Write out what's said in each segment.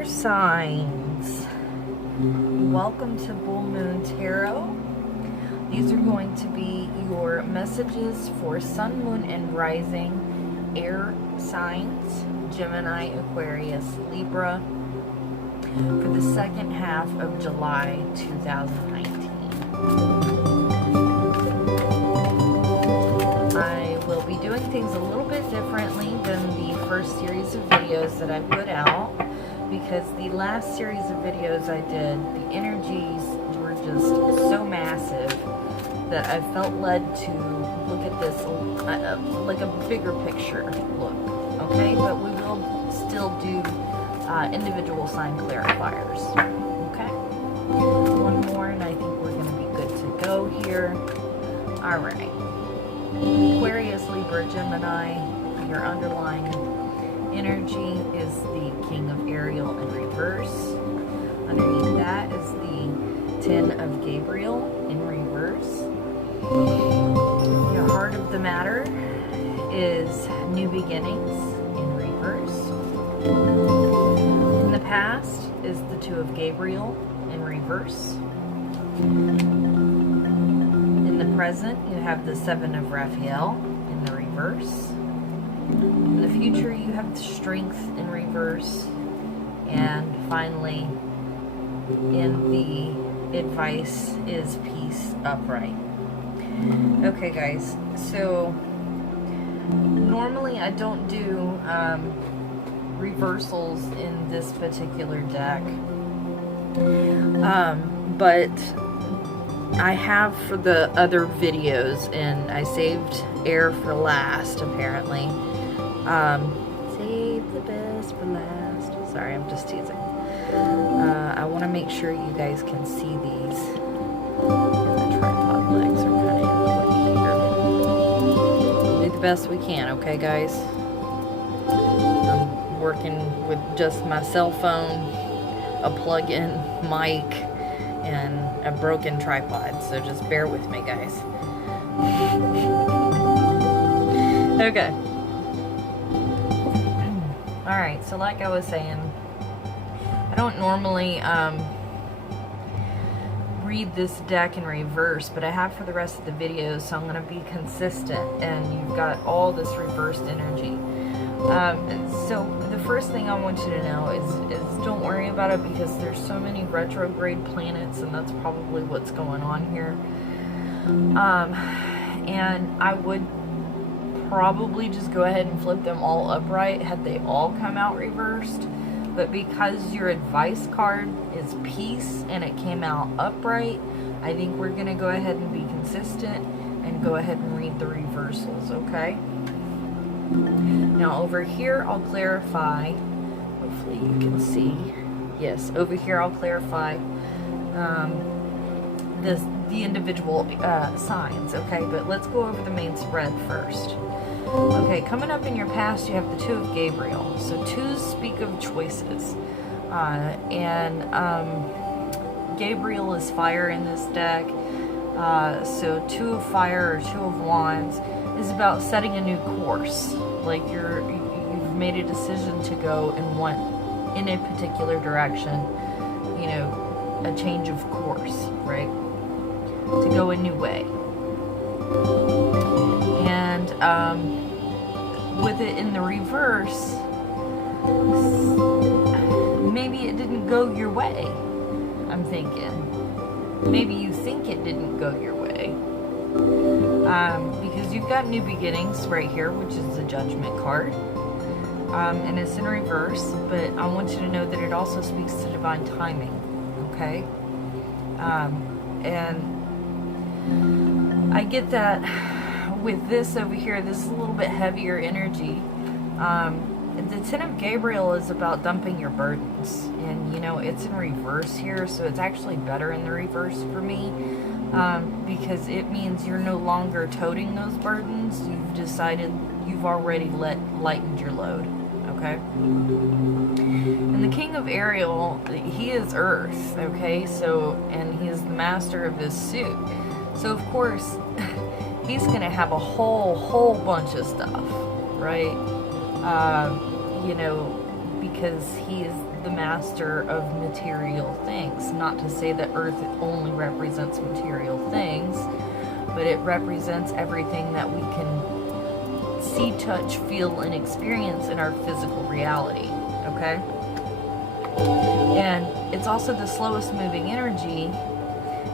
Air signs. Welcome to Bull Moon Tarot. These are going to be your messages for Sun, Moon, and Rising air signs, Gemini, Aquarius, Libra, for the second half of July 2019. I will be doing things a little bit differently than the first series of videos that I put out, because the last series of videos I did, the energies were just so massive that I felt led to look at this like a bigger picture look, okay? But we will still do individual sign clarifiers, okay? One more and I think we're going to be good to go here. All right. Aquarius, Libra, Gemini, your underlying energy is the King of Ariel in reverse. Underneath that is the Ten of Gabriel in reverse. Your heart of the matter is new beginnings in reverse. In the past is the Two of Gabriel in reverse. In the present, you have the Seven of Raphael in the reverse. In the future, you have the Strength in reverse. And finally, in the advice is peace upright. Okay, guys, so normally I don't do reversals in this particular deck, but I have for the other videos, and I saved air for last, apparently. Save the best for last. Sorry, I'm just teasing. I want to make sure you guys can see these. And the tripod legs are kind of in here. Do the best we can, okay, guys? I'm working with just my cell phone, a plug-in mic, and a broken tripod, so just bear with me, guys. Okay. Alright, so like I was saying, I don't normally read this deck in reverse, but I have for the rest of the videos, so I'm going to be consistent, and you've got all this reversed energy. So the first thing I want you to know is don't worry about it, because there's so many retrograde planets, and that's probably what's going on here. And I would probably just go ahead and flip them all upright had they all come out reversed. But because your advice card is peace and it came out upright, I think we're going to go ahead and be consistent and go ahead and read the reversals, okay? Now over here I'll clarify, hopefully you can see, yes, over here I'll clarify the individual signs, okay? But let's go over the main spread first. Okay, coming up in your past, you have the Two of Gabriel. So twos speak of choices. Gabriel is fire in this deck. So Two of Fire or Two of Wands is about setting a new course. Like you've made a decision to go and want in a particular direction, you know, a change of course, right? To go a new way. And with it in the reverse, maybe it didn't go your way, I'm thinking. Maybe you think it didn't go your way. Because you've got new beginnings right here, which is the Judgment card. And it's in reverse, but I want you to know that it also speaks to divine timing, okay? And I get that with this over here, this is a little bit heavier energy. The Ten of Gabriel is about dumping your burdens, and you know it's in reverse here, so it's actually better in the reverse for me, because it means you're no longer toting those burdens. You've decided, you've already lightened your load, okay? And the King of Ariel, he is Earth, okay? So, and he is the master of this suit. So of course, he's going to have a whole bunch of stuff, right? You know, because he is the master of material things. Not to say that Earth only represents material things, but it represents everything that we can see, touch, feel, and experience in our physical reality, okay? And it's also the slowest moving energy,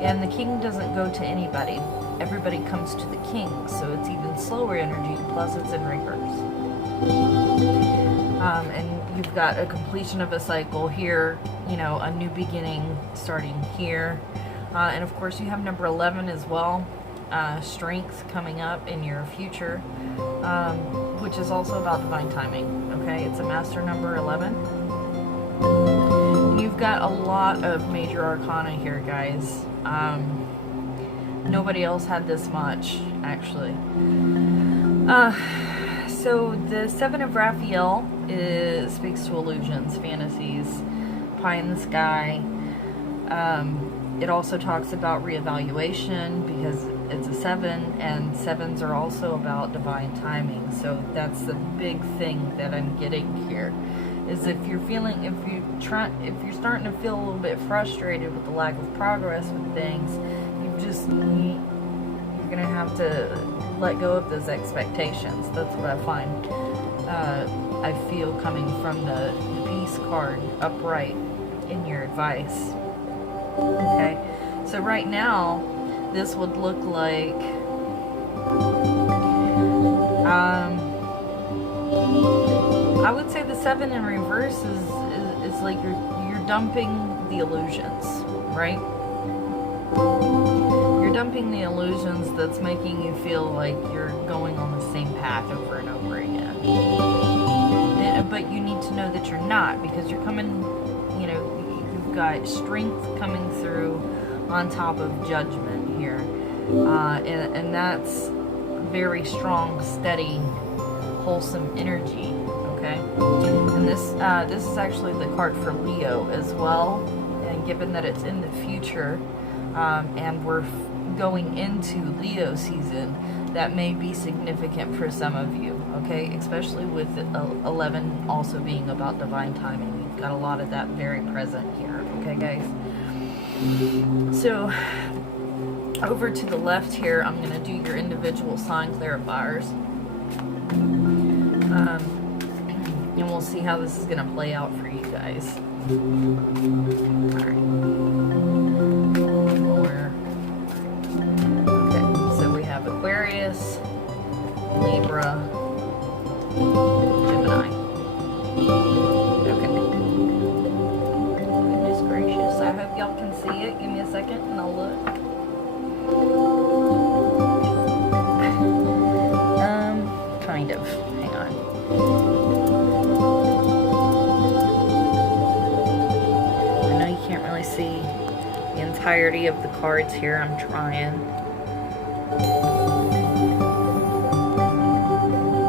and the king doesn't go to anybody. Everybody comes to the king, so it's even slower energy, plus it's in reverse. And you've got a completion of a cycle here, you know, a new beginning starting here. And of course you have number 11 as well, strength coming up in your future, which is also about divine timing, okay? It's a master number 11. And you've got a lot of major arcana here, guys. Nobody else had this much, actually. So the Seven of Raphael speaks to illusions, fantasies, pie in the sky. It also talks about reevaluation because it's a 7, and 7s are also about divine timing. So that's the big thing that I'm getting here. Is if you're feeling, if you're starting to feel a little bit frustrated with the lack of progress with things, you're gonna have to let go of those expectations. That's what I find. I feel coming from the Peace card upright in your advice. Okay, so right now this would look like I would say the 7 in reverse is like you're dumping the illusions, right? You're dumping the illusions that's making you feel like you're going on the same path over and over again. But you need to know that you're not, because you're coming, you know, you've got strength coming through on top of judgment here. And that's very strong, steady, wholesome energy, okay? And this is actually the card for Leo as well. And given that it's in the future, and we're going into Leo season, that may be significant for some of you, okay? Especially with 11 also being about divine timing. You've got a lot of that very present here, okay, guys? So, over to the left here, I'm going to do your individual sign clarifiers. And we'll see how this is going to play out for you guys. Alright. Aquarius, Libra, Gemini. Okay. Goodness gracious. I hope y'all can see it. Give me a second and I'll look. Kind of. Hang on. I know you can't really see the entirety of the cards here. I'm trying.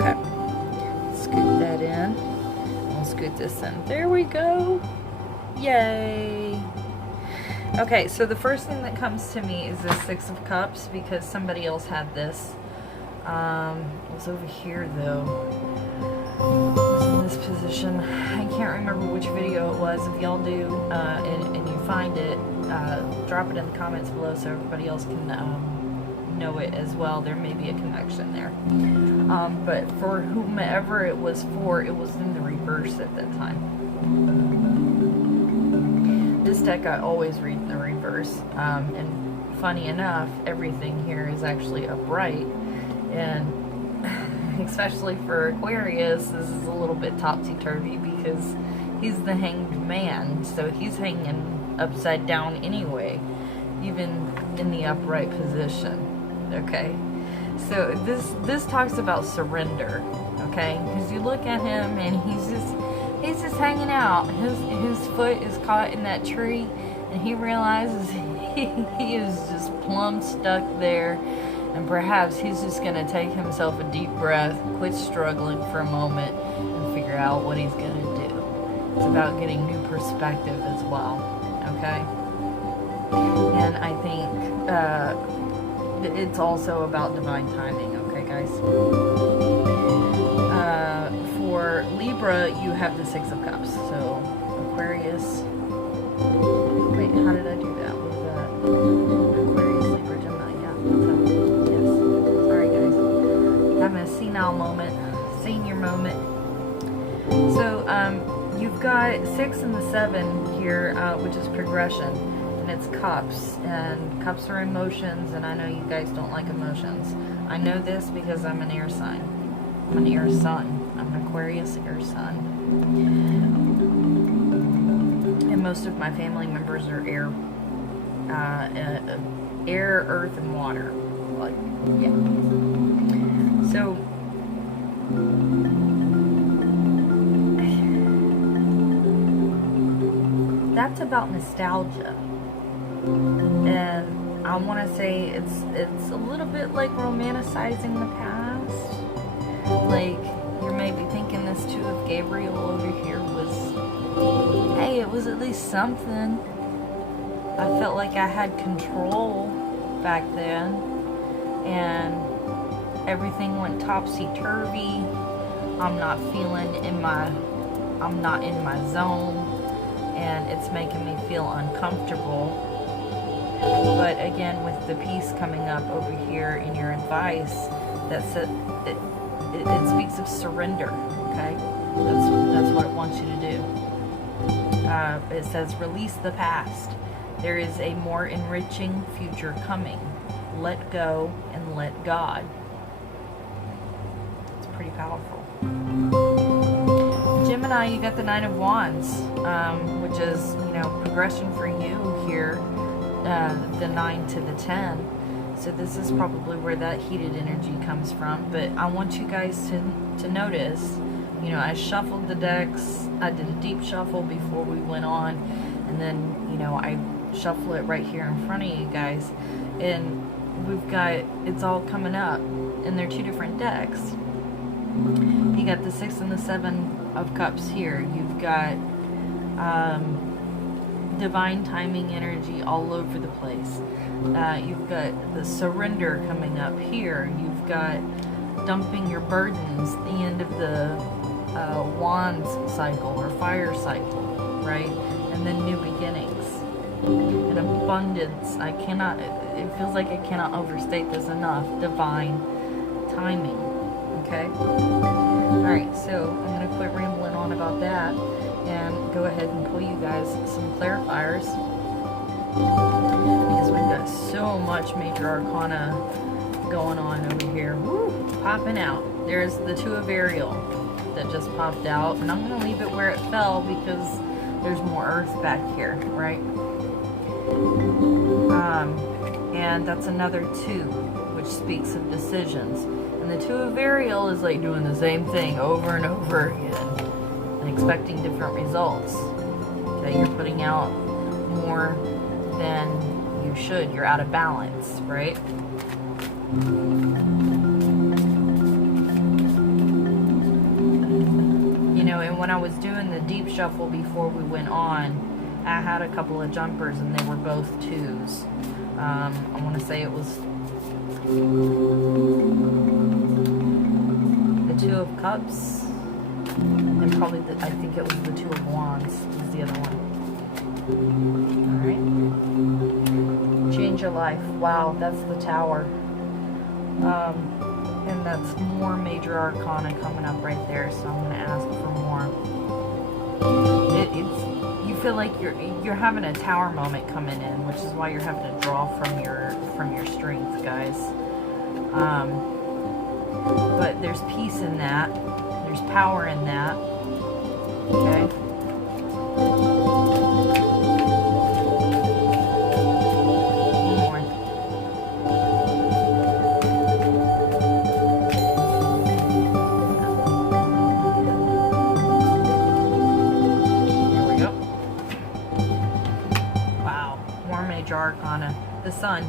Okay, scoot that in. We'll scoot this in. There we go. Yay. Okay, so the first thing that comes to me is the 6 of Cups, because somebody else had this. It was over here though. It was in this position. I can't remember which video it was. If y'all do, and you find it, drop it in the comments below so everybody else can know it as well. There may be a connection there. But for whomever it was for, it was in the reverse at that time. This deck I always read in the reverse. And funny enough, everything here is actually upright. And especially for Aquarius, this is a little bit topsy-turvy because he's the hanged man. So he's hanging upside down anyway, even in the upright position. Okay, so this talks about surrender. Okay, because you look at him and he's just hanging out. His foot is caught in that tree, and he realizes he is just plumb stuck there. And perhaps he's just going to take himself a deep breath, quit struggling for a moment, and figure out what he's going to do. It's about getting new perspective as well. Okay, and I think it's also about divine timing. Okay, guys. For Libra, you have the 6 of Cups. So Aquarius. Wait, how did I do that? Was that Aquarius, Libra, Gemini? Yeah, that's how. Yes. Sorry, guys. Having a senile moment, senior moment. So, you've got 6 and the 7 here, which is progression, and it's cups, and cups are emotions, and I know you guys don't like emotions. I know this because I'm an air sign. I'm an air sun. I'm an Aquarius air sun. And most of my family members are air, earth, and water. Like, yeah. So, that's about nostalgia, and I want to say it's a little bit like romanticizing the past. Like, you're maybe thinking this too of Gabriel over here was, hey, it was at least something. I felt like I had control back then, and everything went topsy-turvy. I'm not in my zone, and it's making me feel uncomfortable. But again, with the piece coming up over here in your advice, it speaks of surrender. Okay, that's what it wants you to do. It says, release the past. There is a more enriching future coming. Let go and let God. It's pretty powerful. Gemini, you got the 9 of Wands, which is, progression for you here, the 9 to the 10. So this is probably where that heated energy comes from. But I want you guys to notice, I shuffled the decks. I did a deep shuffle before we went on, and then, I shuffle it right here in front of you guys. And we've got, it's all coming up, and they're 2 different decks. You got the 6 and the 7 of Cups here. You've got divine timing energy all over the place. You've got the surrender coming up here. You've got dumping your burdens, the end of the wands cycle or fire cycle, right? And then new beginnings and abundance. It feels like I cannot overstate this enough. Divine timing. Okay? Alright, so I'm going to quit rambling on about that and go ahead and pull you guys some clarifiers, because we've got so much major arcana going on over here. Woo, popping out. There's the 2 of Ariel that just popped out, and I'm going to leave it where it fell because there's more earth back here, right? And that's another 2, which speaks of decisions. And the 2 of Ariel is like doing the same thing over and over again and expecting different results. Okay, you're putting out more than you should. You're out of balance, right? And when I was doing the deep shuffle before we went on, I had a couple of jumpers and they were both 2s. I want to say it was the 2 of Cups, and probably I think it was the 2 of Wands was the other one. Alright. Change your life. Wow, that's the Tower. And that's more major arcana coming up right there, so I'm going to ask for more. You feel like you're having a Tower moment coming in, which is why you're having to draw from your strength, guys. But there's peace in that. There's power in that. Okay. Arcana, the Sun,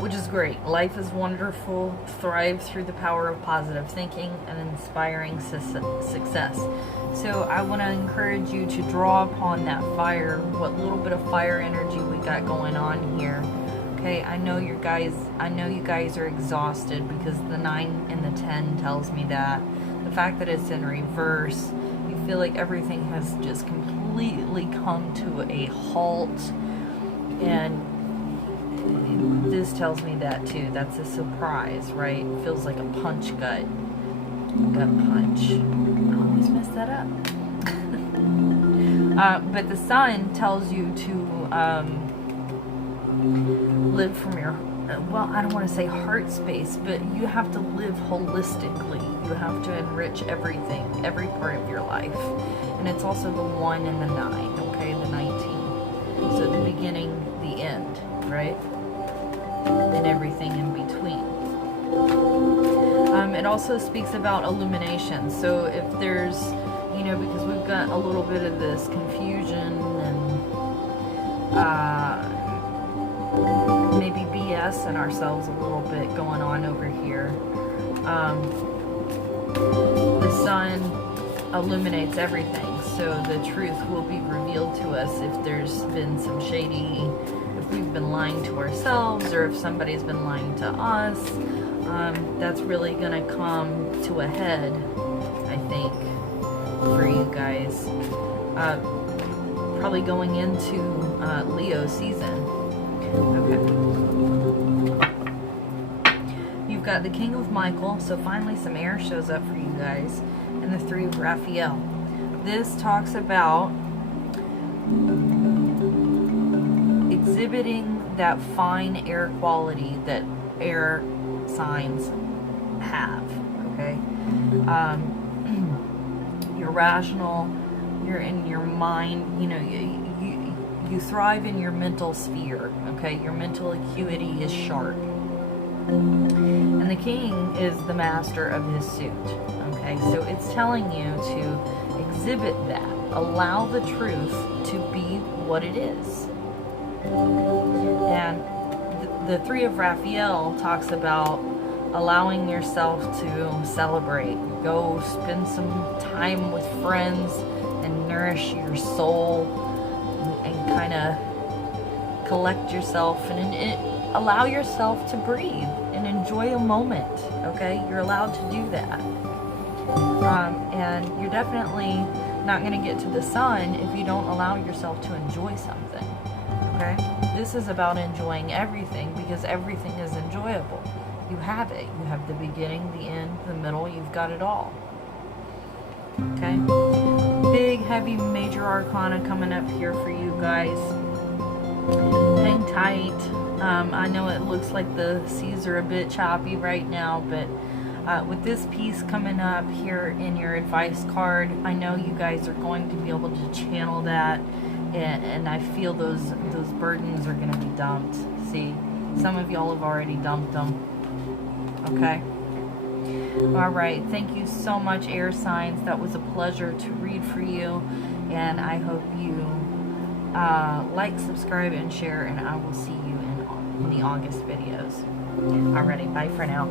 which is great. Life is wonderful. Thrive through the power of positive thinking and inspiring success. So I want to encourage you to draw upon that fire, what little bit of fire energy we got going on here. Okay, I know you guys are exhausted because the 9 and the 10 tells me that. The fact that it's in reverse, you feel like everything has just completely come to a halt, and this tells me that too. That's a surprise, right? It feels like a punch gut punch. I always mess that up. But the sun tells you to live from your, well, I don't want to say heart space, but you have to live holistically. You have to enrich everything, every part of your life. And it's also the 1 and the 9, okay, the 19. So the beginning, the end, right? And everything in between. It also speaks about illumination. So if there's, you know, because we've got a little bit of this confusion and maybe BS in ourselves a little bit going on over here. The sun illuminates everything, so the truth will be revealed to us if there's been some shady, if we've been lying to ourselves, or if somebody's been lying to us. That's really going to come to a head, I think, for you guys. Probably going into Leo season. Okay. You've got the King of Michael, so finally some air shows up for you guys, and the 3 of Raphael. This talks about exhibiting that fine air quality that air signs have, okay? You're rational, you're in your mind, you know, you thrive in your mental sphere, okay? Your mental acuity is sharp. And the king is the master of his suit, okay? So it's telling you to exhibit that. Allow the truth to be what it is. And the 3 of Raphael talks about allowing yourself to celebrate. Go spend some time with friends and nourish your soul and kind of collect yourself and allow yourself to breathe and enjoy a moment, okay? You're allowed to do that. And you're definitely not going to get to the sun if you don't allow yourself to enjoy something, okay? This is about enjoying everything because everything is enjoyable. You have it. You have the beginning, the end, the middle. You've got it all. Okay? Big, heavy, major arcana coming up here for you guys. Hang tight. I know it looks like the seas are a bit choppy right now, but with this piece coming up here in your advice card, I know you guys are going to be able to channel that, and I feel those burdens are going to be dumped. See, some of y'all have already dumped them. Okay. All right. Thank you so much, air signs. That was a pleasure to read for you, and I hope you like, subscribe, and share, and I will see you in the August videos. Alrighty. Bye for now.